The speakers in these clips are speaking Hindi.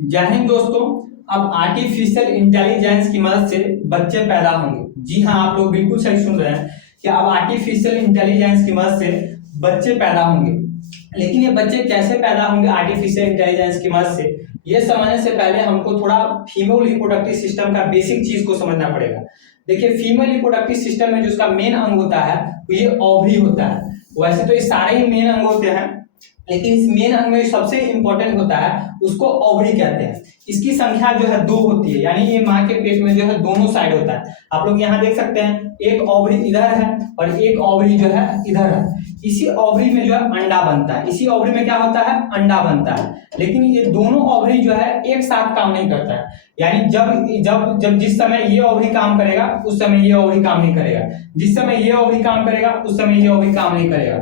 जय हिंद दोस्तों। अब आर्टिफिशियल इंटेलिजेंस की मदद से बच्चे पैदा होंगे। जी हाँ, आप लोग बिल्कुल सही सुन रहे हैं कि अब आर्टिफिशियल इंटेलिजेंस की मदद से बच्चे पैदा होंगे। लेकिन ये बच्चे कैसे पैदा होंगे आर्टिफिशियल इंटेलिजेंस की मदद से, ये समझने से पहले हमको थोड़ा फीमेल रिप्रोडक्टिव सिस्टम का बेसिक चीज को समझना पड़ेगा। देखिए, फीमेल रिप्रोडक्टिव सिस्टम में जो उसका मेन अंग होता है वो ये ओवरी होता है। वैसे तो ये सारे ही मेन अंग होते हैं, लेकिन इस मेन अंग में सबसे इंपॉर्टेंट होता है उसको ओवरी कहते हैं। इसकी संख्या जो है 2 होती है, यानी ये माँ के पेट में जो है दोनों साइड होता है। आप लोग यहाँ देख सकते हैं, एक ओवरी इधर है और एक ओवरी जो है इधर है। इसी ओवरी में जो है अंडा बनता है। इसी ओवरी में क्या होता है, अंडा बनता है। लेकिन ये दोनों ओवरी जो है एक साथ काम नहीं करता है, यानी जब जब जब जिस समय ये ओवरी काम करेगा उस समय ये ओवरी काम नहीं करेगा, जिस समय ये ओवरी काम करेगा उस समय ये ओवरी काम नहीं करेगा।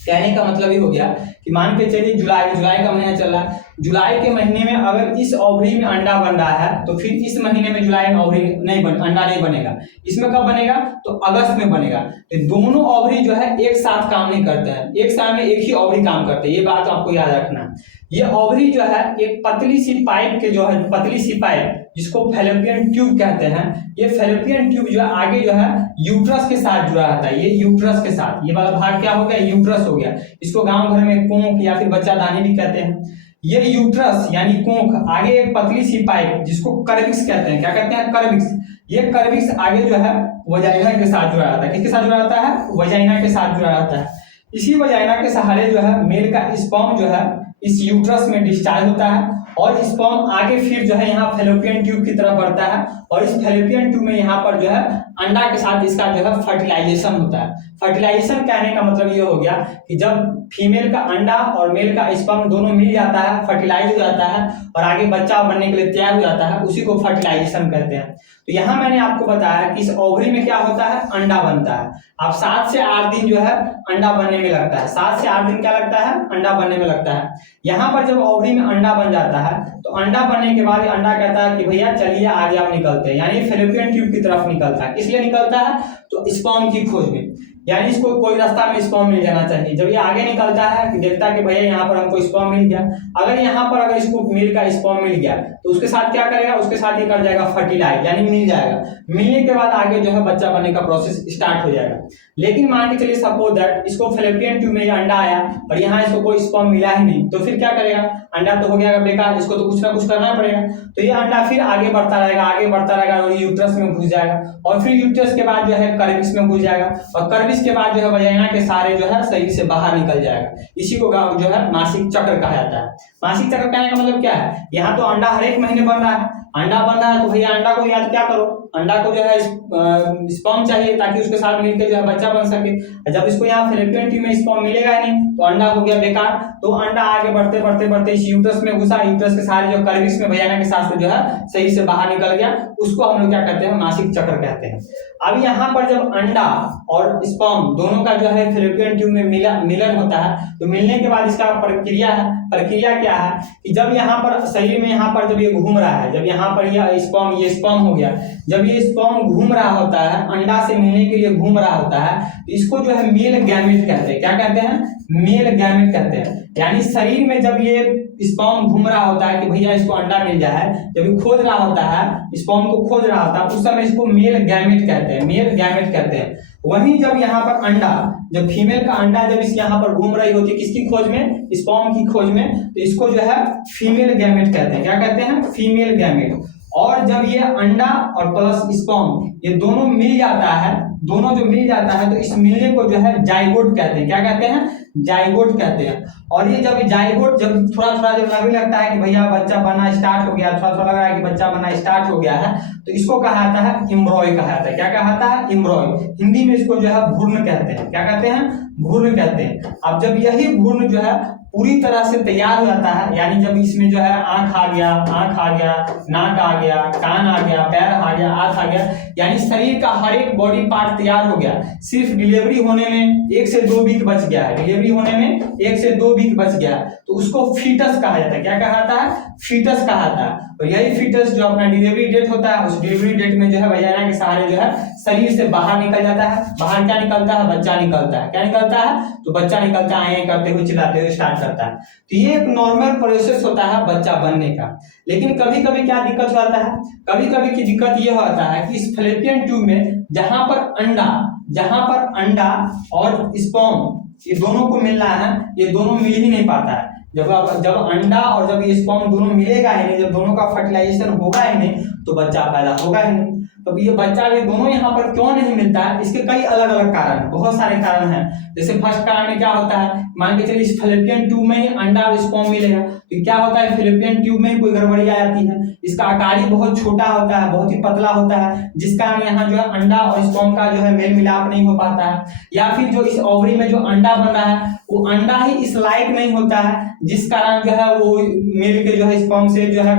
कहने का मतलब ये हो गया कि मान के चलिए जुलाई का महीना चल रहा है। जुलाई के महीने में अगर इस ओवरी में अंडा बन रहा है तो फिर इस महीने में जुलाई में ओवरी अंडा नहीं बनेगा। इसमें कब बनेगा, तो अगस्त में बनेगा। तो दोनों ओवरी जो है एक साथ काम नहीं करते हैं, एक साथ में एक ही ओवरी काम करते हैं। ये बात आपको याद रखना है। ये ओवरी जो है एक पतली सी पाइप के जो है, पतली सी पाइप जिसको फैलोपियन ट्यूब कहते हैं, ये फैलोपियन ट्यूब जो है आगे जो है यूट्रस के साथ जुड़ा रहता है। ये यूट्रस के साथ, ये वाला भाग क्या हो गया, यूट्रस हो गया। इसको गांव घर में कोंख या फिर बच्चादानी भी कहते हैं। ये यूट्रस यानी कोंख, आगे एक पतली सी पाइप जिसको कर्विक्स कहते हैं। क्या कहते हैं, कर्विक्स। ये कर्विक्स आगे जो है वजाइना के साथ जुड़ा रहता है। किसके साथ जुड़ा रहता है, वजाइना के साथ जुड़ा रहता है। इसी वजाइना के सहारे जो है मेल का स्पर्म जो है इस यूट्रस में डिस्चार्ज होता है और स्पर्म आगे फिर जो है यहाँ फैलोपियन ट्यूब की तरफ बढ़ता है और इस फैलोपियन ट्यूब में यहाँ पर जो है अंडा के साथ इसका जो है फर्टिलाइजेशन होता है। फर्टिलाइजेशन कहने का मतलब ये हो गया कि जब फीमेल का अंडा और मेल का स्पर्म दोनों मिल जाता है, फर्टिलाइज हो जाता है और आगे बच्चा बनने के लिए तैयार हो जाता है, उसी को फर्टिलाइजेशन कहते हैं। तो यहाँ मैंने आपको बताया कि इस ओवरी में क्या होता है, अंडा बनता है। अब 7 से 8 दिन जो है अंडा बनने में लगता है। 7 से 8 दिन क्या लगता है, अंडा बनने में लगता है। यहाँ पर जब ओवरी में अंडा बन जाता है तो अंडा बनने के बाद अंडा कहता है कि भैया चलिए आगे आप निकलते हैं, यानी फैलोपियन ट्यूब की तरफ निकलता है। इसलिए निकलता है तो स्पर्म की खोज में, यानी इसको कोई रास्ता में स्पर्म मिल जाना चाहिए। जब ये आगे निकलता है कि देखता है कि भैया यहाँ पर हमको स्पर्म मिल गया, अगर यहाँ पर अगर इसको मेल का स्पर्म मिल गया तो उसके साथ क्या करेगा, उसके साथ ही कर जाएगा फर्टिलाइज, यानी मिल जाएगा। मिलने के बाद आगे जो है बच्चा बनने का प्रोसेस स्टार्ट हो जाएगा। लेकिन मान के चलिए सपोज दैट इसको फैलोपियन ट्यूब में अंडा आया और यहाँ इसको कोई स्पर्म मिला ही नहीं, तो फिर क्या करेगा, अंडा तो हो गया बेकार, इसको तो कुछ ना कुछ करना पड़ेगा। तो ये अंडा फिर आगे बढ़ता रहेगा, आगे बढ़ता रहेगा और यूट्रस में घुस जाएगा और फिर यूट्रस के बाद जो है कर्विक्स में घुस जाएगा और कर्विक्स के बाद जो है वजाइना के सारे जो है शरीर से बाहर निकल जाएगा। इसी को जो है मासिक चक्र कहा जाता है। मासिक चक्र कहने का मतलब क्या है, यहाँ तो अंडा हर एक महीने बन रहा है। अंडा बन रहा है तो भैया अंडा को याद क्या करो, अंडा को जो है स्पर्म चाहिए ताकि उसके साथ मिलकर जो है बच्चा बन सके। जब इसको यहाँ फैलोपियन ट्यूब में स्पर्म मिलेगा ही नहीं तो अंडा हो गया बेकार। तो अंडा आगे बढ़ते बढ़ते बढ़ते इस यूट्रस में घुसा, यूट्रस के सारे जो कर्विक्स में वजाइना के साथ जो है सही से बाहर निकल गया, उसको हम लोग क्या कहते हैं, मासिक चक्र कहते हैं। अब यहाँ पर जब अंडा और स्पर्म दोनों का जो है फैलोपियन ट्यूब में मिलन होता है तो मिलने के बाद इसका प्रक्रिया क्या है कि जब यहाँ पर शरीर में यहाँ पर जब ये घूम रहा है, जब यहाँ पर ये स्पर्म हो गया, जब ये स्पर्म घूम रहा होता है, अंडा से मिलने के लिए घूम रहा होता है, तो इसको जो है मेल गैमेट कहते हैं। क्या कहते हैं, मेल गैमेट कहते हैं। यानी शरीर में जब ये स्पर्म घूम रहा होता है कि भैया इसको अंडा मिल जाए, जब ये खोज रहा होता है, स्पर्म को खोज रहा होता है, उस समय इसको मेल गैमेट कहते हैं, मेल गैमेट कहते हैं। वहीं जब यहाँ पर अंडा, जब फीमेल का अंडा जब इस यहाँ पर घूम रही होती है किसकी खोज में, स्पर्म की खोज में, तो इसको जो है फीमेल गैमेट कहते हैं। क्या कहते हैं, फीमेल गैमेट। और जब ये अंडा और प्लस स्पर्म ये दोनों मिल जाता है, दोनों जो मिल जाता है तो इस मिलने को जो है जाइगोट कहते हैं। क्या कहते हैं, जाइगोट कहते हैं। और ये जब जाइगोट जब थोड़ा थोड़ा जब लगने लगता है कि भैया बच्चा बनना स्टार्ट हो गया, थोड़ा थोड़ा लग रहा है कि बच्चा बनना स्टार्ट हो गया है, तो इसको कहा जाता है एम्ब्रॉय कहा जाता है। क्या कहा जाता है, एम्ब्रॉय। हिंदी में इसको जो है भ्रूण कहते हैं। क्या कहते हैं, भ्रूण कहते हैं। अब जब यही भ्रूण जो है पूरी तरह से तैयार हो जाता है, यानी जब इसमें जो है आंख आ गया, नाक आ गया, कान आ गया, पैर आ गया, हाथ आ गया, यानी शरीर का हर एक बॉडी पार्ट साथ तैयार हो गया, सिर्फ डिलीवरी होने में 1 से 2 वीक बच गया है, डिलीवरी होने में 1 से 2 वीक बच गया, तो उसको फीटस कहा जाता है। क्या कहा जाता है? फीटस कहा जाता है। और यही फीटस जो अपना डिलीवरी डेट होता है, उस डिलीवरी डेट में जो है वजाइना के सहारे जो है शरीर से बाहर निकल जाता है। बाहर क्या निकलता है? बच्चा निकलता है। क्या निकलता है? तो बच्चा निकलता है, करते हुए चिल्लाते हुए स्टार्ट करता है। तो ये एक नॉर्मल प्रोसेस होता है बच्चा बनने का। लेकिन कभी कभी क्या दिक्कत होता है? कभी कभी की दिक्कत ये होता है कि इस फैलोपियन ट्यूब में जहां पर अंडा और स्पर्म ये दोनों को मिलना है, ये दोनों मिल ही नहीं पाता है। जब अंडा और जब ये स्पर्म दोनों मिलेगा ही नहीं, जब दोनों का फर्टिलाइजेशन होगा ही नहीं, तो बच्चा पैदा होगा ही नहीं। तो ये बच्चा भी दोनों यहाँ पर क्यों नहीं मिलता है? इसके कई अलग अलग कारण हैं, बहुत सारे कारण हैं। जैसे फर्स्ट कारण में क्या होता है, मान के चलिए इस फैलोपियन ट्यूब में ही अंडा और स्पर्म मिलेगा, तो क्या होता है, फैलोपियन ट्यूब में कोई गड़बड़ी आ जाती है, इसका आकार ही बहुत छोटा होता है, बहुत ही पतला होता है, जिस कारण यहाँ जो है अंडा और स्पर्म का जो है मेल मिलाप नहीं हो पाता है। या फिर जो इस ओवरी में जो अंडा बन रहा है, वो अंडा ही इस लायक नहीं होता है, जिस कारण जो है वो मेल के जो है स्पर्म से जो है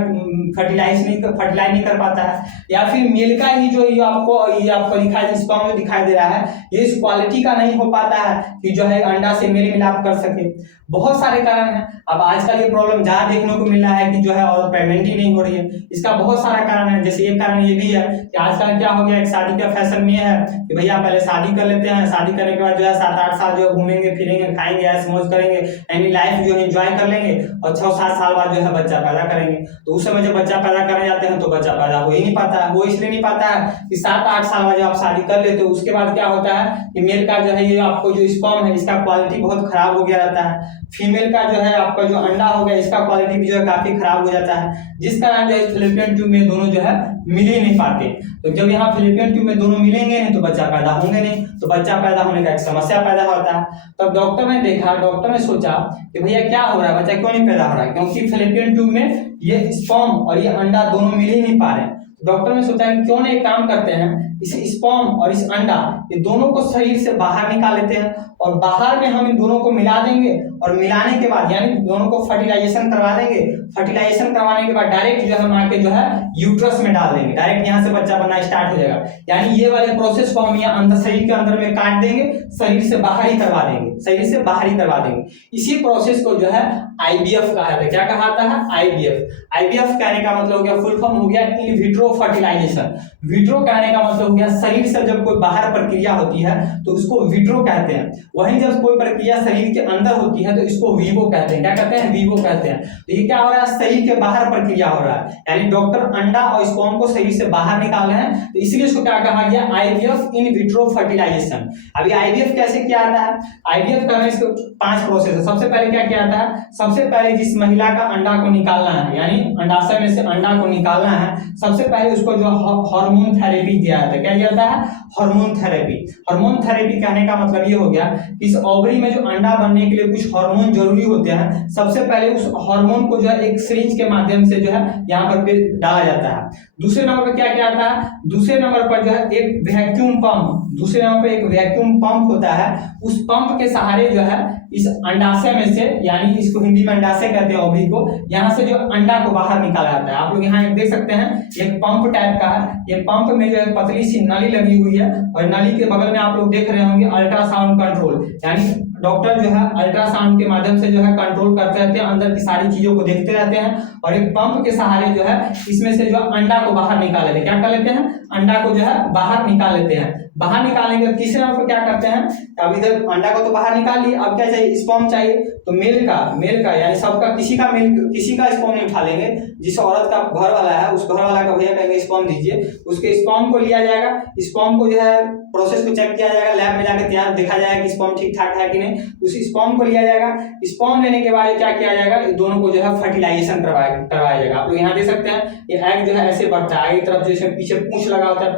फर्टिलाइज नहीं कर पाता है। या फिर मेल का ही जो ये आपको दिखाई स्पर्म जो दिखाई दे रहा है, ये इस क्वालिटी का नहीं हो पाता है कि जो है अंडा से मेल मिलाप कर सके। बहुत सारे कारण हैं। अब आजकल ये प्रॉब्लम ज्यादा देखने को मिल रहा है कि जो है और प्रेगनेंट ही नहीं हो रही है। इसका बहुत सारा कारण है। जैसे एक कारण ये भी है कि आजकल क्या हो गया, एक शादी का फैशन में है कि भैया पहले शादी कर लेते हैं, शादी करने के बाद जो है 7-8 साल जो घूमेंगे फिरेंगे, खाएंगे, ऐश मौज करेंगे, यानी लाइफ जो एंजॉय कर लेंगे, और 6-7 साल बाद जो है बच्चा पैदा करेंगे। तो उस समय जब बच्चा पैदा करने जाते हैं तो बच्चा पैदा हो ही नहीं पाता है। वो इसलिए नहीं पाता है कि 7-8 साल बाद जब आप शादी कर लेते हो, उसके बाद क्या होता है कि मेल का जो है ये आपको जो स्पर्म है इसका क्वालिटी बहुत खराब हो गया रहता है। फीमेल का जो है आपका जो अंडा हो गया, इसका क्वालिटी भी जो है काफी खराब हो जाता है, जिस कारण जो है फैलोपियन ट्यूब में दोनों जो है मिल ही नहीं पाते। तो जब यहाँ फैलोपियन ट्यूब में दोनों मिलेंगे नहीं तो बच्चा पैदा होंगे नहीं, तो बच्चा पैदा होने का एक समस्या पैदा होता है। तब डॉक्टर ने देखा, डॉक्टर ने सोचा कि भैया क्या हो रहा है, बच्चा क्यों नहीं पैदा हो रहा है, क्योंकि फैलोपियन ट्यूब में ये स्पर्म और ये अंडा दोनों मिल ही नहीं पा रहे हैं। डॉक्टर ने सोचा कि क्यों नहीं काम करते हैं, इस स्पर्म और इस अंडा ये दोनों को शरीर से बाहर निकाल लेते हैं, और बाहर में हम इन दोनों को मिला देंगे, और मिलाने के बाद यानी दोनों को फर्टिलाइजेशन करवा देंगे। फर्टिलाइजेशन करवाने के बाद डायरेक्ट जो हम आके जो है यूट्रस में डाल देंगे, डायरेक्ट यहाँ से बच्चा बनना स्टार्ट हो जाएगा। यानी ये वाले प्रोसेस को हम यहाँ अंदर शरीर के अंदर में काट देंगे, शरीर से बाहर ही करवा देंगे, शरीर से बाहर ही करवा देंगे। इसी प्रोसेस को जो है आईवीएफ कहा जाता है। क्या कहा जाता है? आईवीएफ। आईवीएफ कहने का मतलब हो गया, फुल फॉर्म हो गया इन विट्रो फर्टिलाइजेशन। विट्रो कहने का मतलब हो गया शरीर से जब कोई बाहर प्रक्रिया होती है तो उसको विट्रो कहते हैं। वहीं जब कोई प्रक्रिया शरीर के अंदर होती है तो इसको वीवो कहते हैं। क्या कहते हैं? वीवो कहते हैं। तो ये क्या हो रहा है, शरीर के बाहर प्रक्रिया हो रहा है, यानी डॉक्टर अंडा और स्पर्म को शरीर से बाहर निकाल रहे हैं, तो इसलिए इसको क्या कहा गया, आईवीएफ इन विट्रो फर्टिलाइजेशन। अभी आईवीएफ कैसे किया जाता है? आईवीएफ करने इसको 5 प्रोसेस है। सबसे पहले क्या किया जाता है, सबसे पहले जिस महिला का अंडा को निकालना है, यानी अंडाशय में से अंडा को निकालना है, सबसे पहले उसको जो हार्मोन थेरेपी दिया जाता है। क्या दिया जाता है? Hormone therapy. हार्मोन थेरेपी कहने का मतलब ये हो गया कि इस ओवरी में जो अंडा बनने के लिए कुछ हार्मोन जरूरी होते हैं, सबसे पहले उस हार्मोन को जो है एक सिरिंज के माध्यम से जो है यहाँ पर डाला जाता है। दूसरे नंबर पर क्या किया जाता है, दूसरे नंबर पर जो है एक वैक्यूम पंप, दूसरे नंबर पर एक वैक्यूम पंप होता है, उस पंप के सहारे जो है इस अंडाशय में से, यानी इसको हिंदी में अंडाशय कहते हैं ओवरी को, यहाँ से जो अंडा को बाहर निकाला जाता है। आप लोग यहाँ देख सकते हैं एक पंप टाइप का है, ये पंप में जो है पतली सी नली लगी हुई है, और नली के बगल में आप लोग देख रहे होंगे अल्ट्रासाउंड कंट्रोल, यानी डॉक्टर जो है अल्ट्रासाउंड के माध्यम से जो है कंट्रोल करते रहते हैं, अंदर की सारी चीजों को देखते रहते हैं, और एक पंप के सहारे जो है इसमें से जो अंडा को बाहर निकाल लेते हैं। क्या कर लेते हैं? अंडा को जो है बाहर निकाल लेते हैं। बाहर निकालने के तीसरे नंबर पर क्या करते हैं, अब इधर अंडा को तो बाहर निकाल लिए, अब क्या चाहिए, स्पर्म चाहिए। तो मेल का यानी सबका किसी का स्पर्म नहीं उठा लेंगे, जिस औरत का घर वाला है उस घर वाला का भैया कहेंगे स्पर्म दीजिए, उसके स्पर्म को लिया जाएगा, स्पर्म को जो है प्रोसेस को चेक किया जाएगा, लैब में जाकर तैयार देखा जाएगा कि स्पर्म ठीक ठाक है कि नहीं, उस स्पर्म को लिया जाएगा। स्पर्म लेने के बाद क्या किया जाएगा, दोनों को जो है फर्टिलाइजेशन करवाया जाएगा। आप लोग यहाँ देख सकते हैं ये एग जो है ऐसे बढ़ता है, आगे की तरफ जैसे पीछे पूंछ लगा होता है,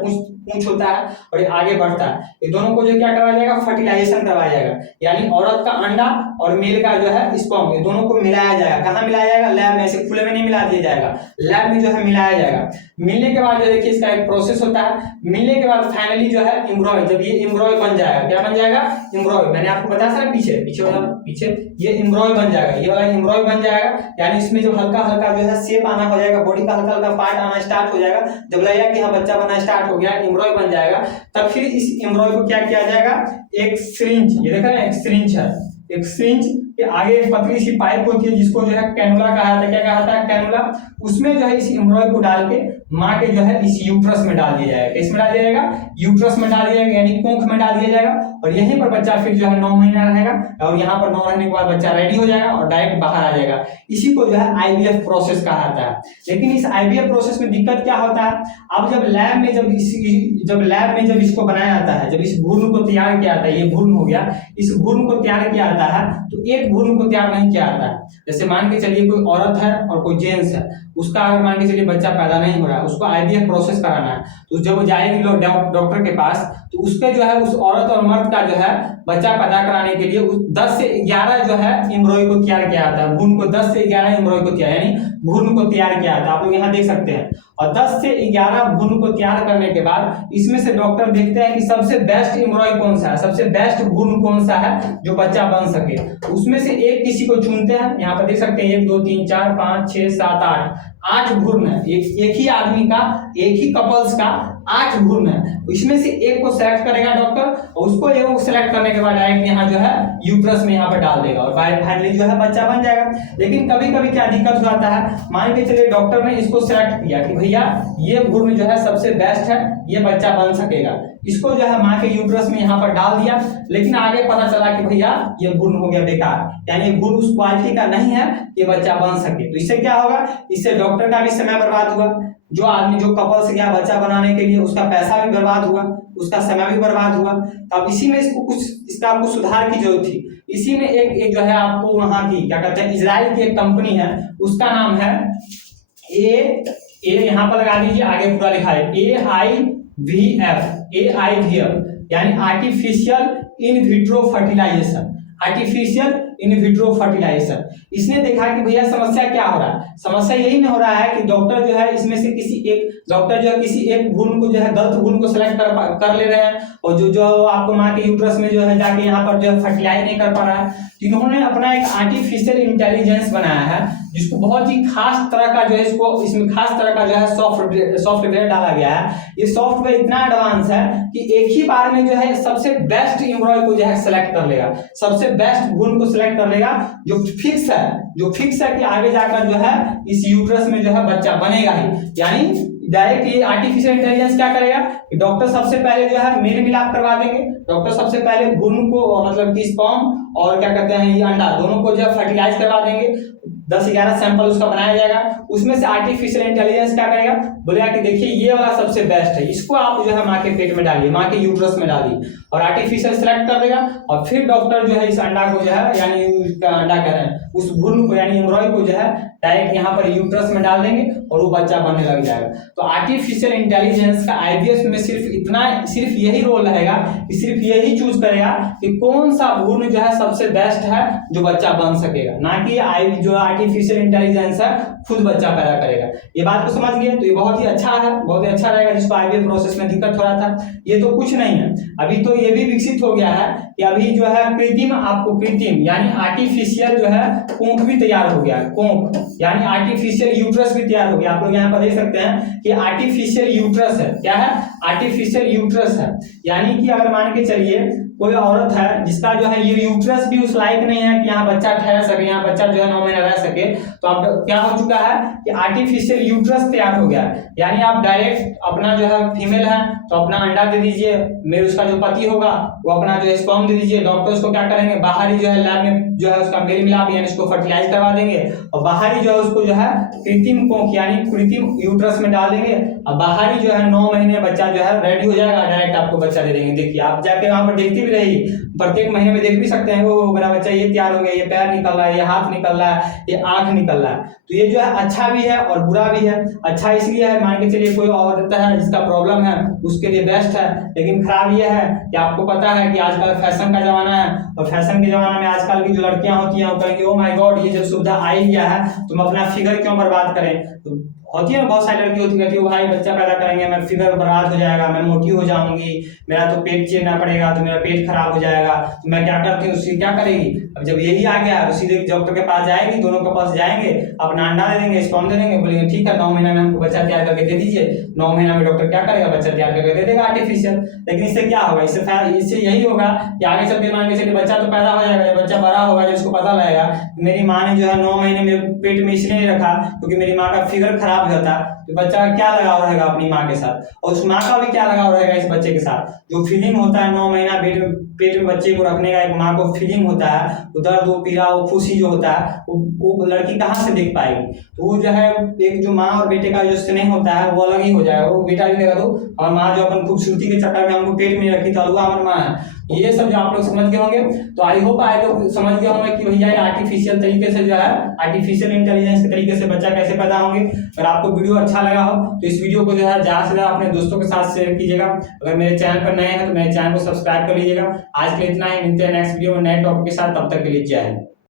पूंछ होता है और ये आगे बढ़ता है, ये दोनों को जो क्या करवाया जाएगा, फर्टिलाइजेशन करवाया जाएगा। यानी औरत का अंडा और मेल का जो है स्पर्म, ये दोनों को मिलाया जाएगा। कहाँ मिलाया जाएगा? लैब में। ऐसे खुले में नहीं मिला दिया जाएगा, लैब में जो है मिलाया जाएगा। मिलने के बाद जो देखिए इसका एक प्रोसेस होता है। मिलने के बाद फाइनली जो है एम्ब्रॉय, जब ये एम्ब्रॉय बन जाएगा, क्या बन जाएगा? एम्ब्रॉय। मैंने आपको बताया था पीछे पीछे ये एम्ब्रॉय बन जाएगा, ये वाला एम्ब्रॉय बन जाएगा। यानी इसमें जो हल्का हल्का जो है शेप आना हो जाएगा, बॉडी का हल्का हल्का पार्ट आना स्टार्ट हो जाएगा। जब लगेगा कि हाँ बच्चा बनना स्टार्ट हो गया, एम्ब्रॉय बन जाएगा, तब फिर इस एम्ब्रॉय को क्या किया जाएगा? एक सिरिंज, ये देखा ना एक सिरिंज है, एक सिरिंज के आगे एक पतली सी पाइप होती है जिसको जो है कैनुला कहा जाता है। क्या कहा जाता है? कैनुला। उसमें जो है इस एम्ब्रॉय को डाल के माँ के जो है इस यूट्रस में डाल दिया जाएगा। किसमें डाल दिया जाएगा? यूट्रस में डाल दिया जाएगा, यानी कोख में डाल दिया जाएगा। और यहीं पर बच्चा फिर जो है 9 महीना रहेगा, और यहाँ पर 9 रहने के बाद बच्चा रेडी हो जाएगा और डायरेक्ट बाहर आ जाएगा। इसी को जो है आईवीएफ प्रोसेस कहा जाता है। लेकिन इस आईवीएफ प्रोसेस में दिक्कत क्या होता है? अब जब लैब में जब इसको बनाया जाता है, जब इस भ्रूण को तैयार किया जाता है, ये भ्रूण हो गया, इस भ्रूण को तैयार किया जाता है, तो एक भ्रूण को तैयार नहीं किया जाता है। जैसे मान के चलिए कोई औरत है और कोई जेंट्स है, उसका अगर मान के चलिए बच्चा पैदा नहीं हो रहा है, उसको आईवीएफ प्रोसेस कराना है, तो जब वो जाएगी लोग डॉक्टर के पास, तो उसके जो है उस औरत और मर्द का जो है बच्चा पैदा कराने के लिए 10 से 11 जो है एम्ब्रॉय को तैयार किया जाता है। भ्रूण को 10 से 11 एम्ब्रॉय को तैयार, यानी भ्रूण को तैयार किया जाता है। आप लोग यहाँ देख सकते हैं। और 10 से 11 भ्रूण को तैयार करने के बाद इसमें से डॉक्टर देखते हैं कि सबसे बेस्ट एम्ब्रॉय कौन सा है, सबसे बेस्ट भ्रूण कौन सा है जो बच्चा बन सके। उसमें से एक किसी को चुनते हैं। यहाँ पर देख सकते हैं 1 2 3 4 5 6 7 8 भ्रूण है। एक ही आदमी का, एक ही कपल्स का 8 भ्रूण है। इसमें से एक को सेलेक्ट करेगा डॉक्टर, और उसको एक सेलेक्ट करने के बाद डायरेक्ट यहाँ जो है यूट्रस में यहाँ पर डाल देगा और फाइनली जो है बच्चा बन जाएगा। लेकिन कभी कभी क्या दिक्कत हो जाता है? मान के चलिए डॉक्टर ने इसको सेलेक्ट किया कि भैया ये भ्रूण जो है सबसे बेस्ट है, ये बच्चा बन सकेगा। इसको जो है माँ के यूट्रस में यहाँ पर डाल दिया, लेकिन आगे पता चला कि भैया ये भ्रूण हो गया बेकार, यानी भ्रूण उस क्वालिटी का नहीं है ये बच्चा बन सके। तो इससे क्या होगा? इससे डॉक्टर का भी समय बर्बाद हुआ, जो आदमी जो कपल से गया बच्चा बनाने के लिए उसका पैसा भी बर्बाद हुआ, उसका समय भी बर्बाद हुआ। तब इसी में इसका आपको सुधार की जरूरत थी। इसी में एक जो है आपको वहां की क्या कहते हैं, इजराइल की एक कंपनी है, उसका नाम है ए यहाँ पर लगा दीजिए, आगे पूरा लिखा है AIVF, यानी artificial in vitro fertilisation. Artificial in vitro fertilisation. इसने देखा कि भैया समस्या क्या हो रहा है? समस्या यही नहीं हो रहा है कि डॉक्टर जो है इसमें से किसी एक भ्रूण को जो है गलत भ्रूण को सिलेक्ट कर ले रहे हैं, और जो आपको माँ के यूट्रस में जो है जाके यहाँ पर जो है फर्टिलाइज नहीं कर पा रहा है। इन्होंने अपना एक आर्टिफिशियल इंटेलिजेंस बनाया है, जिसको बहुत ही खास तरह का जो है इसमें खास तरह का जो है सॉफ्टवेयर डाला गया है। ये सॉफ्टवेयर इतना एडवांस है कि एक ही बार में जो है सबसे बेस्ट एम्ब्रॉय को जो है सेलेक्ट कर लेगा, सबसे बेस्ट भ्रूण को सेलेक्ट कर लेगा, जो फिक्स है कि आगे जाकर जो है इस यूट्रस में जो है बच्चा बनेगा ही। यानी डायरेक्ट ये आर्टिफिशियल इंटेलिजेंस क्या करेगा कि डॉक्टर सबसे पहले जो है मेल मिलाप करवा देंगे। डॉक्टर सबसे पहले भ्रूण को मतलब कि स्पर्म और क्या कहते हैं ये अंडा दोनों को जो है फर्टिलाइज करवा देंगे। 10-11 सैंपल उसका बनाया जाएगा। उसमें से आर्टिफिशियल इंटेलिजेंस क्या करेगा? बोलेगा कि देखिए ये वाला सबसे बेस्ट है, इसको आप जो है माँ के पेट में डालिए, माँ के यूट्रस में डालिए, और आर्टिफिशियल सेलेक्ट कर देगा। और फिर डॉक्टर जो है इस अंडा को जो है, यानी अंडा कह रहे हैं उस भ्रूण को यानी एम्ब्रॉय को जो है डायरेक्ट यहाँ पर यूट्रस में डाल देंगे और वो बच्चा बनने लग जाएगा। तो आर्टिफिशियल इंटेलिजेंस का आईवीएफ में सिर्फ यही रोल रहेगा कि सिर्फ यही चूज करेगा कि कौन सा भ्रूण जो है सबसे बेस्ट है जो बच्चा बन सकेगा, ना कि जो आर्टिफिशियल इंटेलिजेंस है खुद बच्चा पैदा करेगा। ये बात को समझ गए? तो ये बहुत ही अच्छा है, बहुत ही अच्छा रहेगा। जिसको आईवीएफ प्रोसेस में दिक्कत हो रहा था, ये तो कुछ नहीं है। अभी तो ये भी विकसित हो गया है कि अभी जो है कृत्रिम यानी आर्टिफिशियल जो है कोंख भी तैयार हो गया है। कोंख यानी आर्टिफिशियल यूट्रस भी तैयार हो गया। आप लोग यहाँ पर देख सकते हैं कि आर्टिफिशियल यूट्रस है। क्या है? आर्टिफिशियल यूट्रस है। यानी कि अगर मान के चलिए कोई औरत है जिसका जो है ये यूट्रस भी उस लायक नहीं है कि यहाँ बच्चा ठहर सके, यहाँ बच्चा जो है 9 महीना रह सके, तो आप क्या हो चुका है कि आर्टिफिशियल यूट्रस तैयार हो गया। यानी आप डायरेक्ट अपना जो है फीमेल है तो अपना अंडा दे दीजिए, मेरे उसका जो पति होगा वो अपना जो है स्पर्म दे दीजिए। डॉक्टर उसको क्या करेंगे, बाहरी जो है लैब में जो है उसका मेल मिलाप यानी उसको फर्टिलाइज करवा देंगे, और बाहरी जो है उसको जो है कृत्रिम कोंख यानी कृत्रिम यूट्रस में डाल देंगे, और बाहरी जो है 9 महीने बच्चा जो है रेडी हो जाएगा, डायरेक्ट आपको बच्चा दे देंगे। देखिए आप जाके वहां पर देखते भी रहिए, प्रत्येक महीने में देख भी सकते हैं वो मेरा बच्चा ये तैयार हो गया, ये पैर निकल रहा है, ये हाथ निकल रहा है, ये आंख निकल रहा है। तो ये जो है अच्छा भी है और बुरा भी है। अच्छा इसलिए है, मान के चलिए कोई औरत है जिसका प्रॉब्लम है उसके लिए बेस्ट है, लेकिन खराब ये है कि आपको पता है कि आजकल फैशन का जमाना है, और फैशन के जमाना में आजकल की जो लड़कियां होती हैं वो कहेंगे ओ माय गॉड, ये जब सुविधा आ ही गया है तुम अपना फिगर क्यों बर्बाद करें। तो होती है बहुत सारी लड़की होती है भाई बच्चा पैदा करेंगे, मैं फिगर बर्बाद हो जाएगा, मैं मोटी हो जाऊंगी, मेरा तो पेट चेरना पड़ेगा, तो मेरा पेट खराब हो जाएगा, तो मैं क्या करती हूँ, उसकी क्या करेगी। अब जब यही आ गया तो सीधे डॉक्टर के पास जाएगी, दोनों के पास जाएंगे, अपना अंडा दे देंगे, स्पर्म दे देंगे, बोलेंगे ठीक है 9 महीना में हमको बच्चा तैयार करके दे दीजिए। 9 महीना में डॉक्टर क्या करेगा, बच्चा तैयार करके दे देगा आर्टिफिशियल। लेकिन इससे क्या होगा, इससे यही होगा कि आगे चल के मान के चलिए बच्चा तो पैदा हो जाएगा, जब बच्चा बड़ा होगा जब उसको पता लगेगा मेरी माँ ने जो है 9 महीने मेरे पेट में इसलिए नहीं रखा क्योंकि मेरी माँ का फिगर खराब होता, तो बच्चा का क्या लगाव रहेगा अपनी माँ के साथ, और उस माँ का भी क्या लगाव रहेगा इस बच्चे के साथ। जो फीलिंग होता है 9 महीना पेट में बच्चे को रखने का, एक माँ को फीलिंग होता है, वो दर्द, वो पीड़ा, वो खुशी जो होता है वो लड़की कहाँ से देख पाएगी। तो वो जो है एक जो माँ और बेटे का जो स्नेह होता है वो अलग ही हो जाएगा। वो बेटा भी देगा तो और माँ जो अपन खूबसूरती के चक्कर में हमको पेट में रखी तो वो हमारी माँ है। ये सब जो आप लोग समझ गए होंगे, तो आई होप आए लोग समझ गए होंगे कि भैया आर्टिफिशियल तरीके से जो है आर्टिफिशियल इंटेलिजेंस के तरीके से बच्चा कैसे पैदा होंगे। अगर आपको वीडियो अच्छा लगा हो तो इस वीडियो को जो है ज्यादा से ज्यादा अपने दोस्तों के साथ शेयर कीजिएगा। अगर मेरे चैनल पर नए हैं तो मेरे चैनल को सब्सक्राइब कर लीजिएगा। आज के लिए इतना ही, मिलते हैं नेक्स्ट वीडियो में नए टॉपिक के साथ, तब तक के लिए जय हिंद।